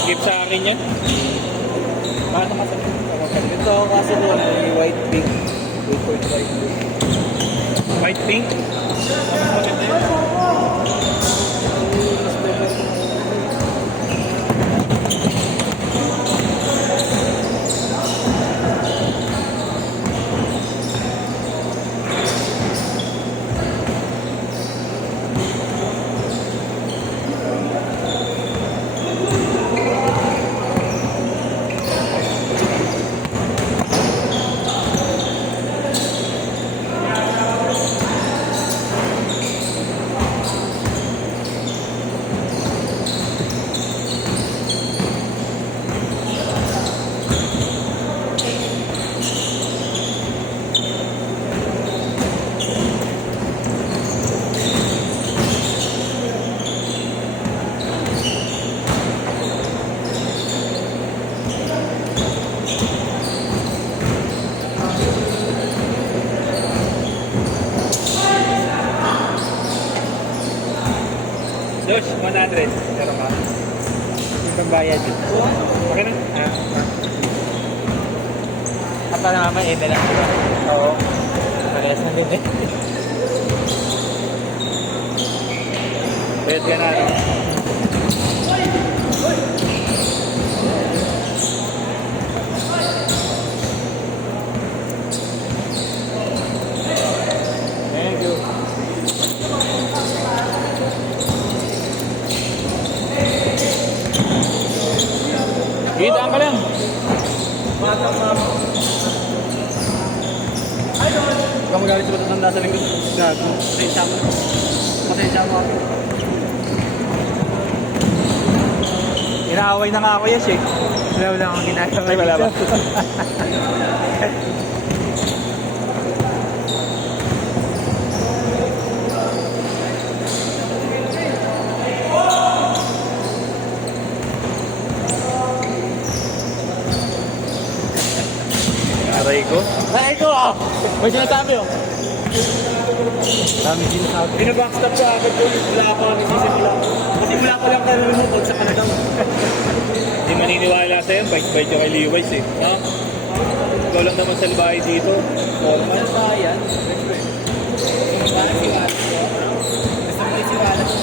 Skip sa akin yan. Paano masabi? Ito kasi doon ay white pink. Wait for white pink. White pink. Maganda yan. Dos, 100. Pero ka. Yung pambayad yun. Okay na? At na naman, eme lang. Oo. Parehas na din eh. Bayad ka na. No? Thank you. Kitaan ka lang. Huwag ka magalit sa matanda sa lingkod. Gago. Pasensya mo. Pasensya mo ako. Inaaway na nga ako yes eh. Wala akong ginagawa. Ay, wala ba? Aray ko. Ay, ito ah! May sinasabi oh. Dami sinasabi. Binabackstop ko agad ko. Wala ako ang isisimula. Kasi wala ko lang kayo lumutod sa kanagaw. Hindi maniniwala sa'yo. Bite-bite yung kay Levi's eh. Ha? Ikaw lang naman salbahe dito. Formal. Bayan. Parang siwala ko. Gusto mo siwala ko.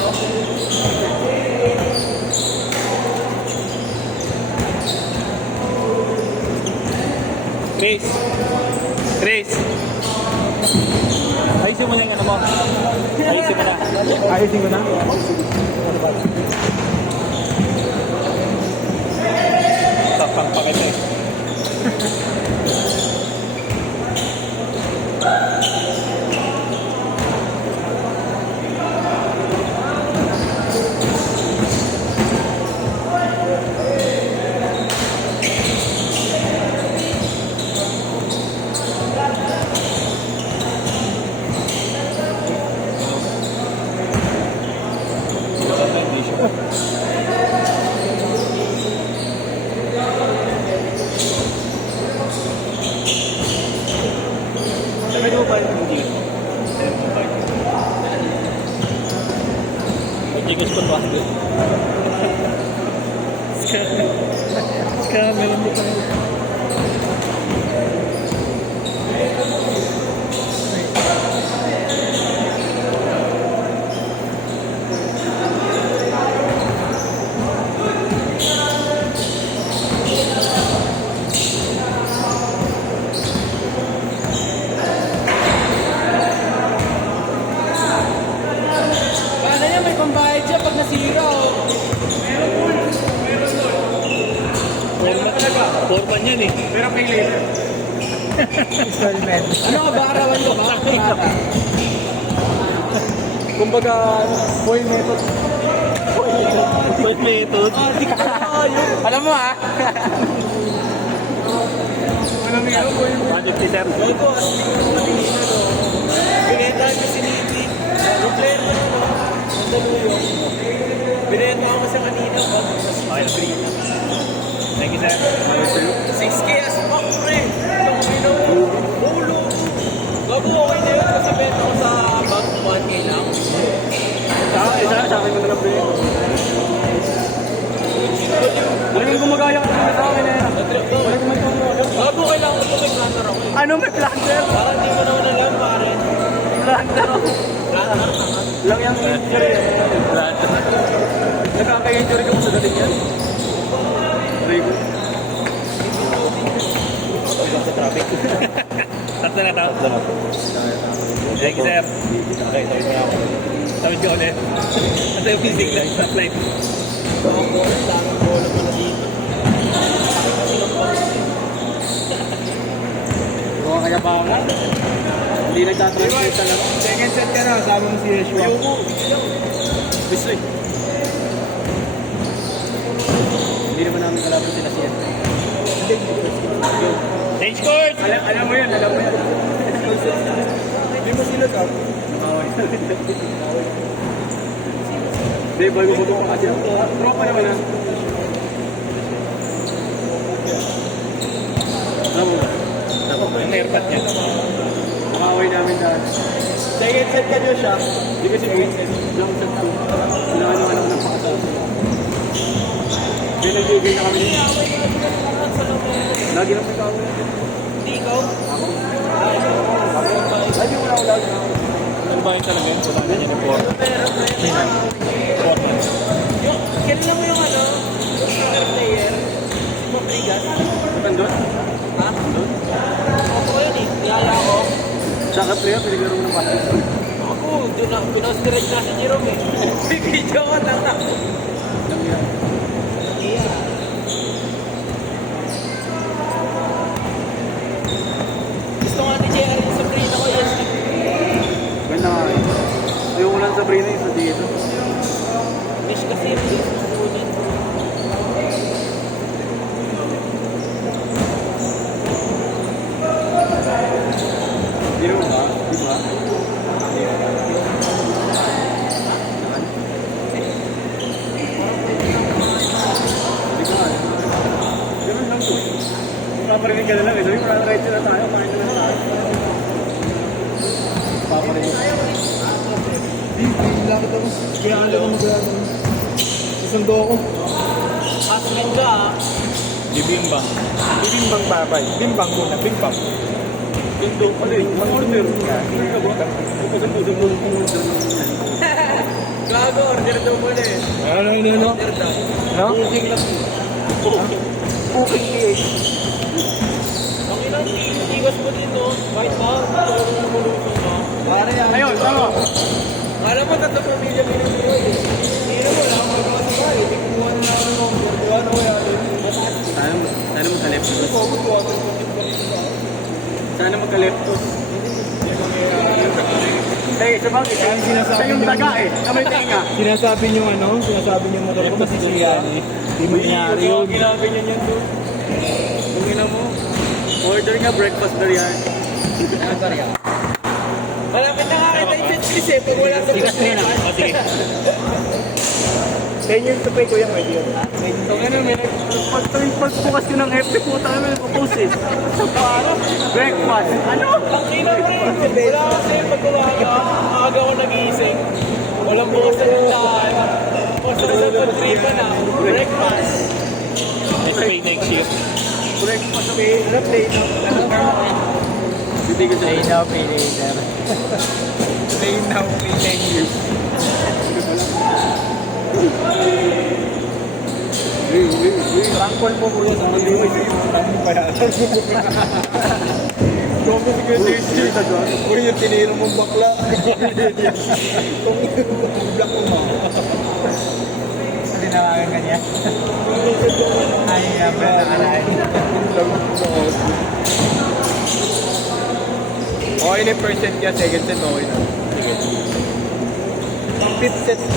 Chris. Chris. Ayusin mo na yung ano mo. Ayusin mo na. Ayusin ko na. Tapang pa kita eh. Sabi mo ba yung hindi? Pag-igas ko ba? Scammer mo pa. Paano yan? May pambayad siya pag nasira oh. Forman yan eh. Pero pay later. Installment. Ano ka ba? Arawan ko ba? Kumbaga, foil method. Foil method. Alam mo ha? Ano nga? 150 sir. Ito, binenta ko si Niti. Problema no? Ang daluyong. Binenta ko sa kanina. Okay na. Thank you sir. 6K as fuck, pre. Ano may plunder? Parang di mo naman alam, pare. Plunder ako. Lang yung injury. Nagkaka-injury ko sa dating yan. Rico. Sa traffic. Tatlo na tao. Thank you, sir. Okay, tawid mo ako. Tawid ko ulit. Ito yung physics lang sa flight. Buka kaya pa ako na. Hindi nagtatransfer talaga. Second set ka na, sabi mo si Yeshua. Bisoy. Hindi naman namin kalaban sila siya. Change course! Alam mo yun, alam mo yun. Hindi mo sila ka. Nakaway. Hindi, bago mo pa kasi. Tropa naman na. Alam mo ba? Ang airpad niya. Nakaway namin dahil. Second set ka nyo siya. Hindi kasi wait set. Long set to. Kailangan naman ako ng pakasal. Hindi nag-ibig na kami. Lagi lang may kaway. Hindi ikaw. Lagi mo lang lagi. Ano ba yun talaga yun? Punta niya ng port. Portland. Kailan mo yung ano? Soccer player. Si Mabrigas. Saan doon? Ha? Doon? Ako yun eh. Kaya ako. Saka player, pinaglaro mo ng basketball. Ako, doon na strike na si Jerome eh. Video ko lang na. Alam niya. Gusto nga ni JR yung Sabrina ko, yes. Ganda nga eh. Ayoko lang Sabrina yung sa dito. Miss kasi yung susunin. Hindi naman ba? Di ba? Hindi ka nga. Ganun lang to. Paparinig ka na lang eh. Sabi mo na right na tayo. Parin na lang tayo. Paparinig. Lakit ako. Kaya ano ko mag-ano. Isundo ako. Asmin ka ah. Bibimbang. Bibimbang babay. Bimbang muna. Bimbang. Bimbang. Ano eh? Mag-order. Hindi ka ba? Pusang-pusang mo. Gago, order daw mo na eh. Ano? Order daw. No? Booking lang. Booking PH. Ang ilang tigas mo din no? Kahit ba? Ito yung namalusong no? Pare yan. Ayun, tama. Alam mo, tatlo pamilya binibiro eh. Hindi mo lang, magkakasama eh. Hindi kumuha na lang ng number. Kuha na kaya din. Sana magka-left. Kuha na Sana magka-left. Eh, sa bagay, siya yung daga eh. Na may tinga. Sinasabi niyo ano? Sinasabi niyo motor ko masisiyan eh. Hindi mo nangyari yun. Ginaganyan yan doon. Kung ina mo, order nga breakfast biryani. Malapit na nga kita yung checklist eh. Pag wala sa O, sige. 10 years to pay ko yan, pwede yun. So, ganun, may pagbukas yun ng FB, puta kami nagpo-post eh. Sa para, breakfast. Ano? Ang ina mo rin. Wala kasi pag-umaga. Aga ko nagising. Walang bukas na ng lahat. Basta sa pag-tripa na. Breakfast. Let's pay next year. Breakfast, pay, na play na. Hindi ko sa now, pay later. Play now, pay 10 years. Rangkol mo muna sa mga Kung mo sige sa doon, kung yung tinira mong bakla. Kung black mo ma. Hindi na kaya kanya. Ay, abra na kalay. Okay na yung first set niya, second set okay na. Fifth set na.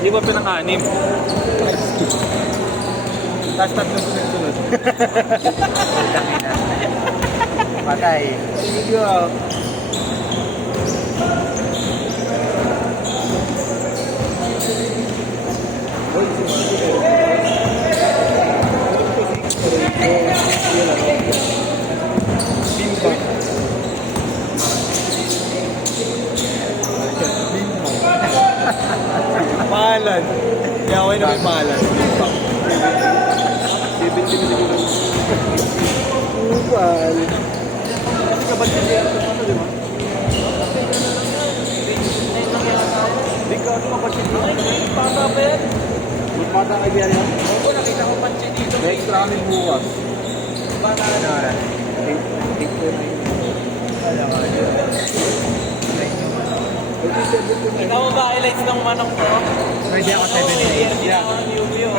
Di ba pinang-anim? Tapos tatlong sunod-sunod. Patay. Sige ah. Mahalan. Kaya ako na may mahalan. Bimbang. 70 million. Upal. Kasi kapag kasi ano ito, di ba? Hindi ka ano kapatid mo? Pata pa yan. Mas bata kay Bian yan? Oo, nakita ko pansi dito. Next ramen bukas. Bata na. Ikaw mo ba highlights ng manok ko? Pwede ako 7 Hindi ako Yu-Gi-Oh!